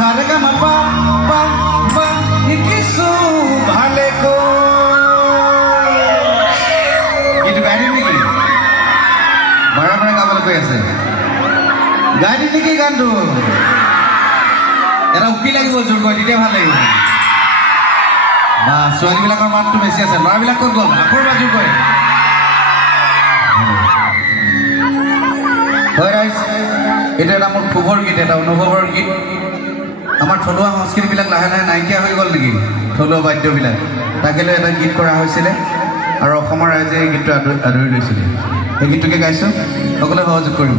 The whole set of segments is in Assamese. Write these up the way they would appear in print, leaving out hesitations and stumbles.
Sarga mapa pa pa hikisu bhale ko. Itu gadi niki. Bara kabal koi ase. Gadi niki gandu. Era uki lagi bol jor koi dite bhal lagi. Ba soali bilakor mattu beshi ase. Lora bilakor gol. Akor baju koi. Guys, এটা আমার খুবর গীত এটা অনুভৱৰ গীত আমাৰ থলুৱা সংস্কৃতিবিলাক লাহে লাহে নাইকিয়া হৈ গ'ল নেকি থলুৱা বাদ্যবিলাক তাকে লৈ এটা গীত কৰা হৈছিল আৰু অসমৰ ৰাইজে এই গীতটো আদৰি লৈছিল এই গীতটোকে গাইছো সকলোৱে সহযোগ কৰিব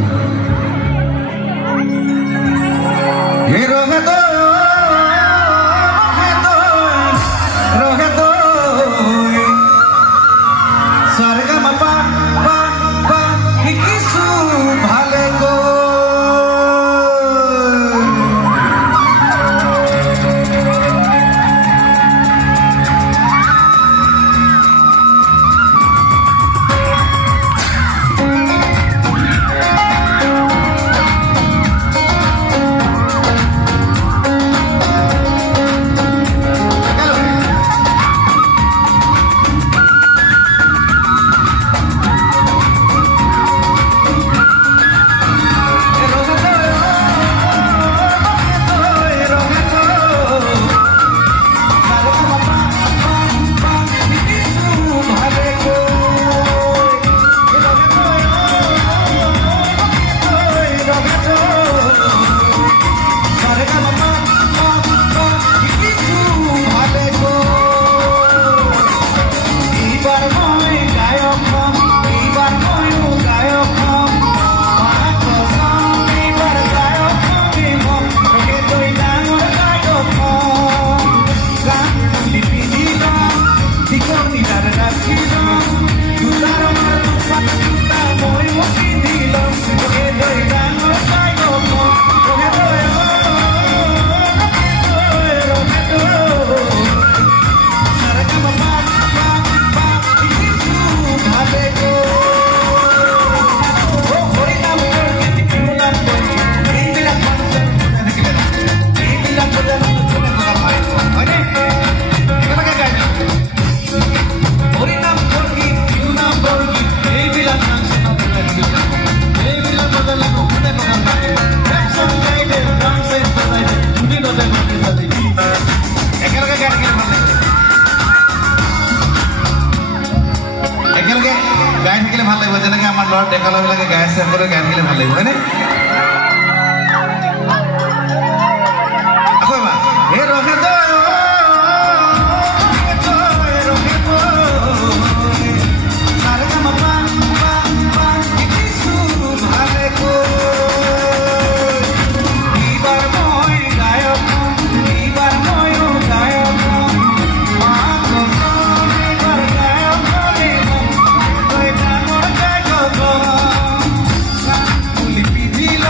দেখালাবিলাকে গাই আছে সকলোৱে গাই থাকিলে ভাল লাগিব হয়নে আকৌ এবাৰ হে ৰখে তো Dile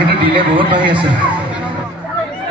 কিন্তু দিলে বহুত বাঢ়ি আছে